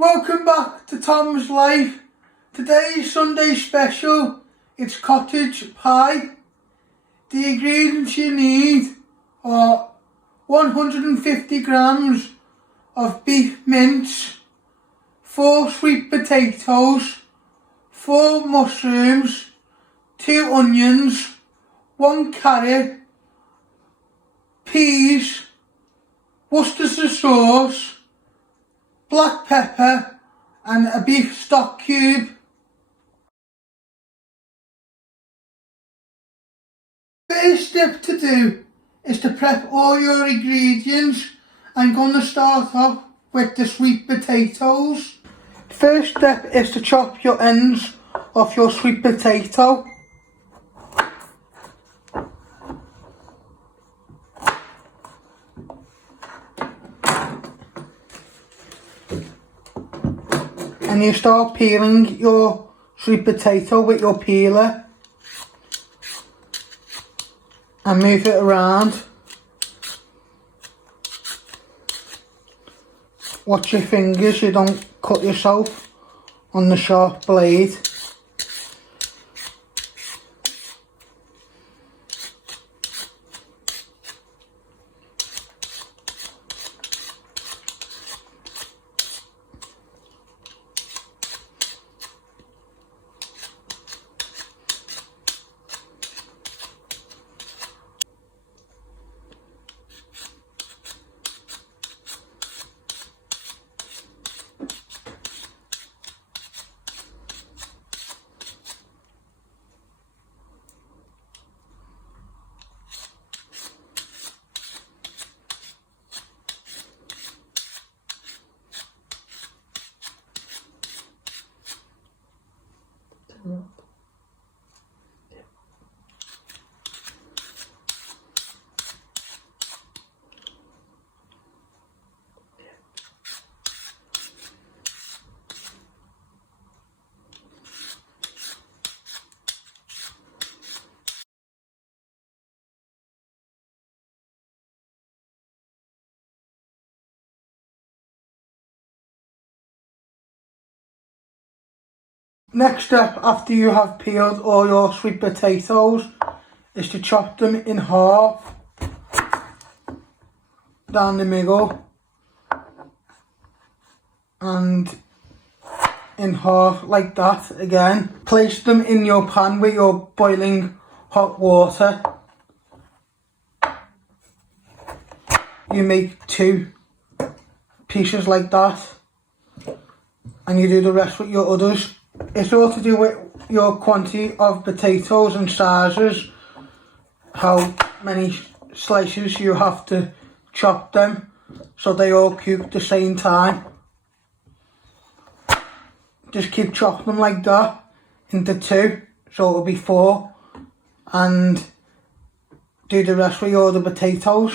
Welcome back to Tom's Life. Today's Sunday special, it's cottage pie. The ingredients you need are 150 grams of beef mince, 4 sweet potatoes, 4 mushrooms, 2 onions, 1 carrot, peas, Worcestershire sauce, black pepper and a beef stock cube. First step to do is to prep all your ingredients. I'm going to start off with the sweet potatoes. First step is to chop your ends off your sweet potato. And you start peeling your sweet potato with your peeler and move it around. Watch your fingers, you don't cut yourself on the sharp blade. Next step after you have peeled all your sweet potatoes is to chop them in half down the middle and in half like that again. Place them in your pan with your boiling hot water. You make 2 pieces like that and you do the rest with your others. It's all to do with your quantity of potatoes and sizes, how many slices you have to chop them so they all cook at the same time. Just keep chopping them like that into 2, so it'll be 4, and do the rest with your other potatoes.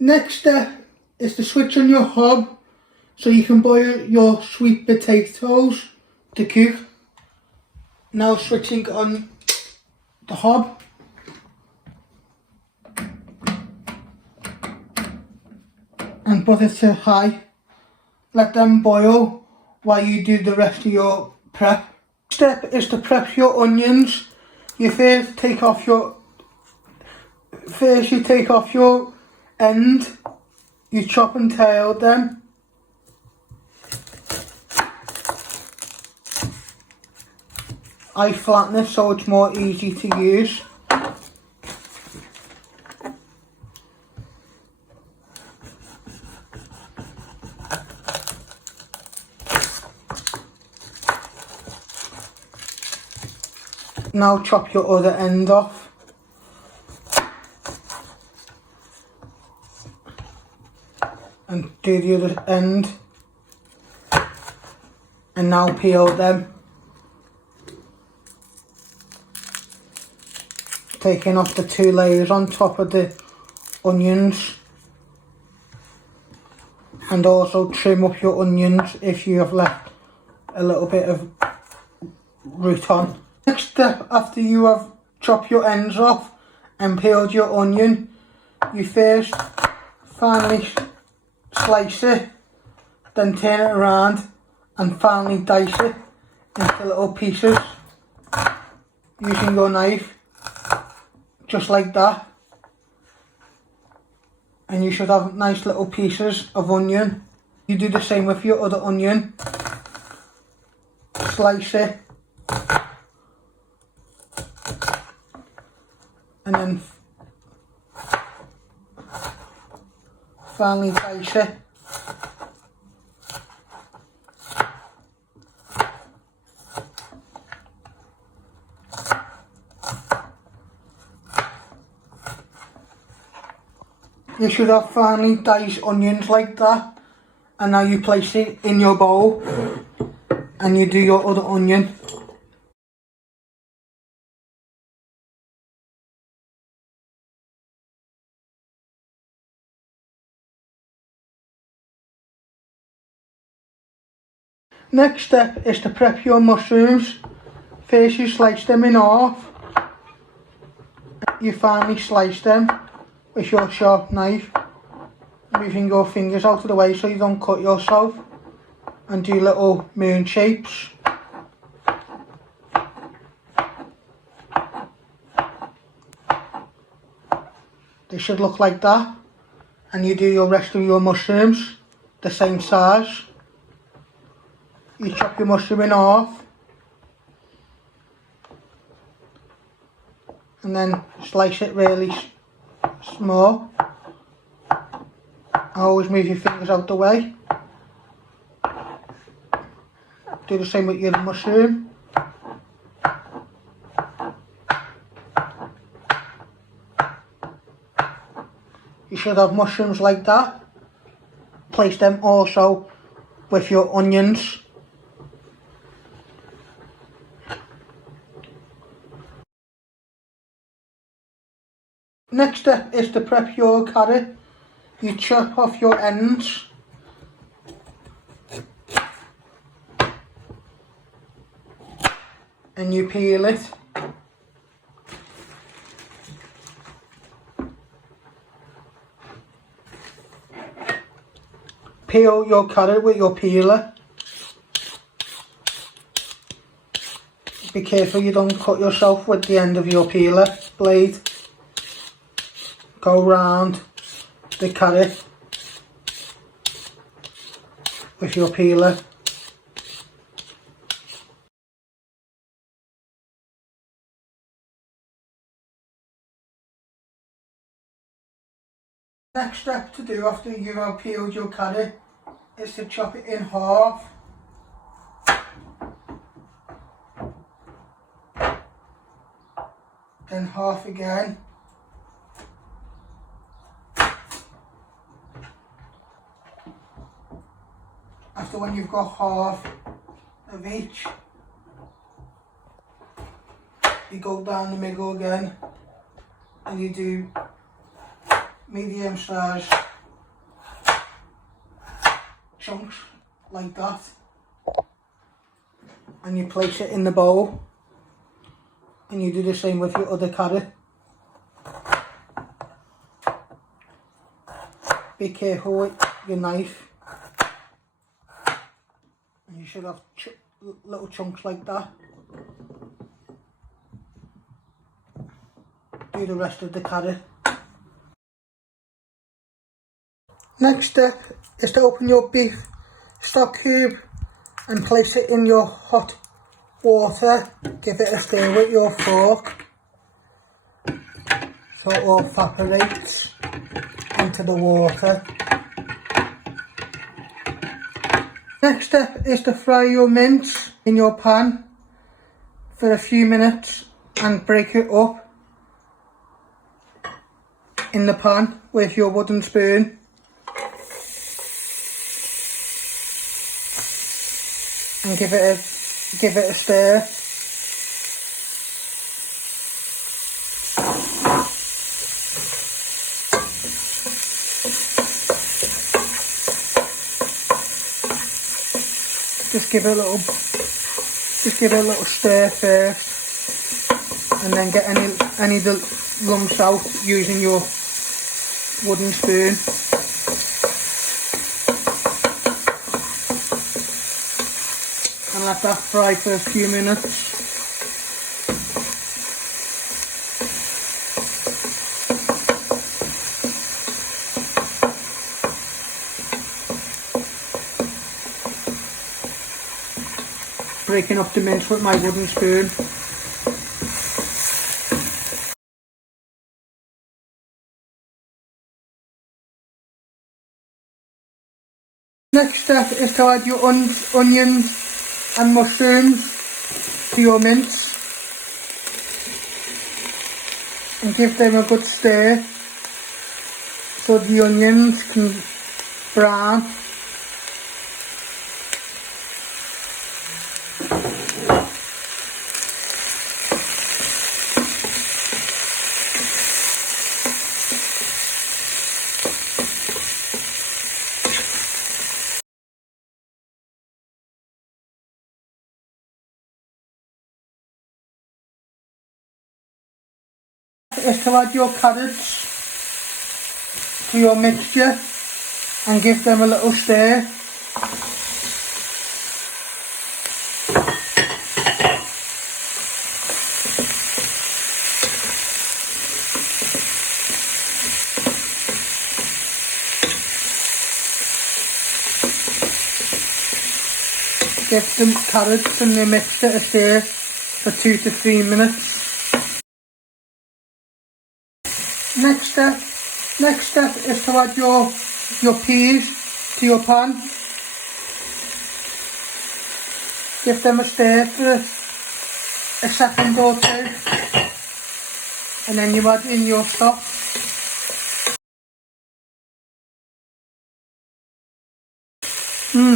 Next step is to switch on your hob so you can boil your sweet potatoes to cook. Now switching on the hob. And put it to high. Let them boil while you do the rest of your prep. Step is to prep your onions. You first take off your end. You chop and tail them. I flatten it so it's more easy to use. Now chop your other end off. And do the other end. And now peel them. Taking off the 2 layers on top of the onions, and also trim up your onions if you have left a little bit of root on. Next step after you have chopped your ends off and peeled your onion, you first finely slice it then turn it around and finally dice it into little pieces using your knife, just like that. And you should have nice little pieces of onion. You do the same with your other onion. Slice it and then finally dice it. You should have finely diced onions like that, and now you place it in your bowl and you do your other onion. Next step is to prep your mushrooms. First you slice them in half. You finally slice them with your sharp knife, moving your fingers out of the way so you don't cut yourself, and do little moon shapes. They should look like that, and you do your rest of your mushrooms the same size. You chop your mushroom in half and then slice it really small. Always move your fingers out the way. Do the same with your mushroom. You should have mushrooms like that. Place them also with your onions. Next step is to prep your carrot. You chop off your ends and you peel it. Peel your carrot with your peeler. Be careful you don't cut yourself with the end of your peeler blade. Go round the carrot with your peeler. Next step to do after you have peeled your carrot is to chop it in half. Then half again. After when you've got half of each, you go down the middle again and you do medium size chunks like that, and you place it in the bowl, and you do the same with your other carrot. Be careful with your knife. You should have little chunks like that. Do the rest of the carrot. Next step is to open your beef stock cube and place it in your hot water. Give it a stir with your fork so it all evaporates into the water. Next step is to fry your mince in your pan for a few minutes and break it up in the pan with your wooden spoon. And give it a stir. Just give it a little stir first, and then get any of the lumps out using your wooden spoon. let that fry for a few minutes. Breaking up the mince with my wooden spoon. Next step is to add your onions and mushrooms to your mince and give them a good stir so the onions can brown. Is to add your carrots to your mixture and give them a little stir. Give the carrots and the mixture a stir for 2 to 3 minutes. Next step is to add your peas to your pan. Give them a stir for a second or two, and then you add in your stock.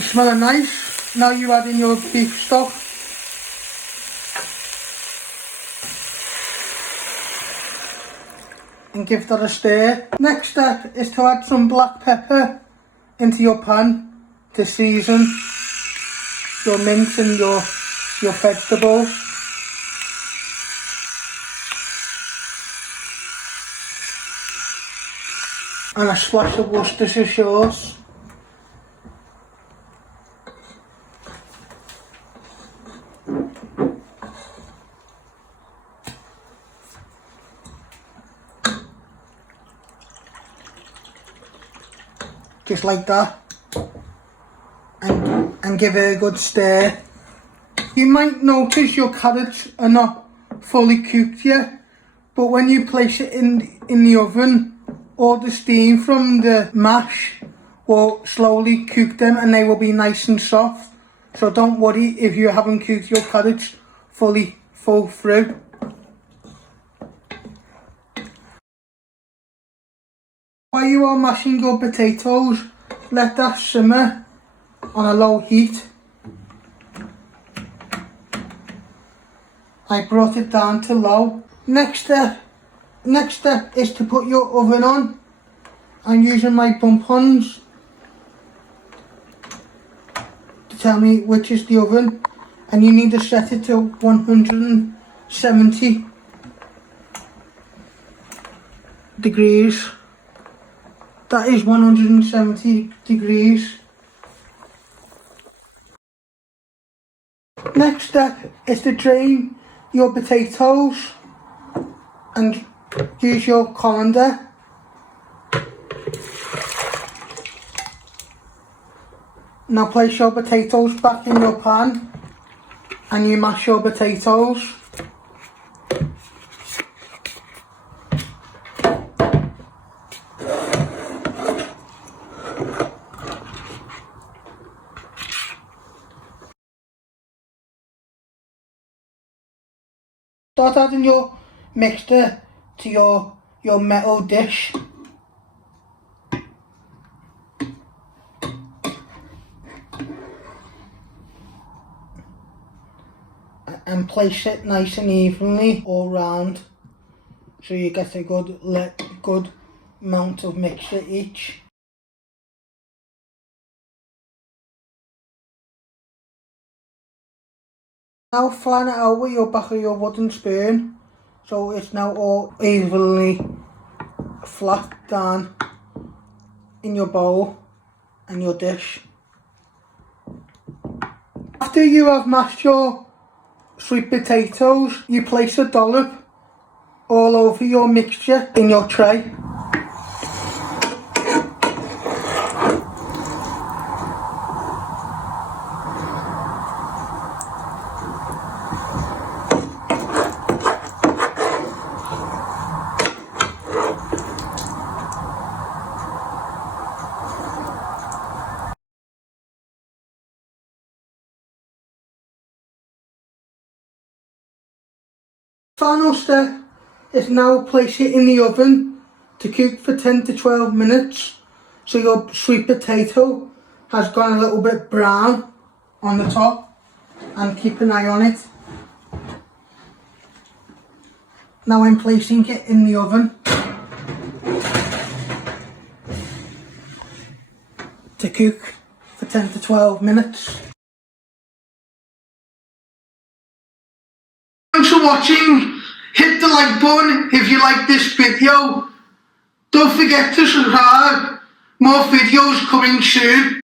Smelling nice. Now you add in your beef stock. And give that a stir. Next step is to add some black pepper into your pan to season your mince and your vegetables. And a splash of Worcestershire Sauce. Just like that, and give it a good stir. You might notice your carrots are not fully cooked yet, but when you place it in the oven, all the steam from the mash will slowly cook them and they will be nice and soft. So don't worry if you haven't cooked your carrots full through. While you are mashing your potatoes, let that simmer on a low heat. I brought it down to low. Next step is to put your oven on. I'm using my bump ons to tell me which is the oven, and you need to set it to 170 degrees. That is 170 degrees. Next step is to drain your potatoes and use your colander. Now place your potatoes back in your pan and you mash your potatoes. Start adding your mixture to your metal dish. And place it nice and evenly all round so you get a good amount of mixture each. Now flatten it out with your back of your wooden spoon so it's now all evenly flat down in your bowl and your dish. After After you have mashed your sweet potatoes, you place a dollop all over your mixture in your tray. Final step is now place it in the oven to cook for 10 to 12 minutes so your sweet potato has gone a little bit brown on the top, and keep an eye on it. Now I'm placing it in the oven to cook for 10 to 12 minutes. Thanks for watching. Hit the like button if you like this video. Don't forget to subscribe. More videos coming soon.